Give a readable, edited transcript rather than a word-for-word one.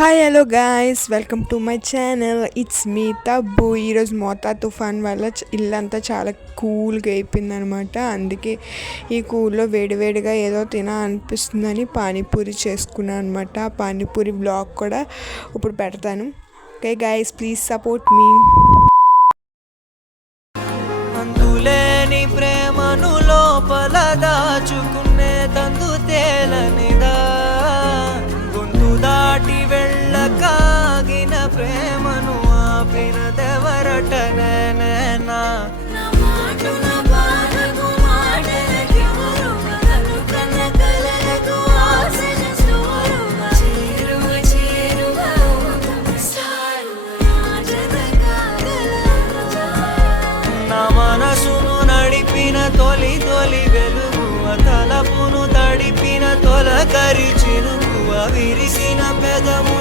Hi hello guys, welcome to my channel. It's me Tabbu. ఈరోజు మోతా తుఫాన్ వల్ల ఇల్లంతా చాలా కూల్గా అయిపోయింది అనమాట. అందుకే ఈ కూల్లో వేడివేడిగా ఏదో అనిపిస్తుందని పానీపూరి చేసుకున్నాను అనమాట. ఆ పానీపూరి బ్లాగ్ కూడా ఇప్పుడు పెడతాను. ఓకే గాయ్స్, ప్లీజ్ సపోర్ట్ మీ. అందులేని ప్రేమను లోపల దాచుకునే తందు తేలనిదా, దాటి వెళ్ళకాగిన ప్రేమను ఆపినదెవరటనేనా. నా మనసును నడిపిన తొలి తొలి వెలుగు, తలపును తడిపిన తొలకరి చిరుగు, విరిసిన పెదము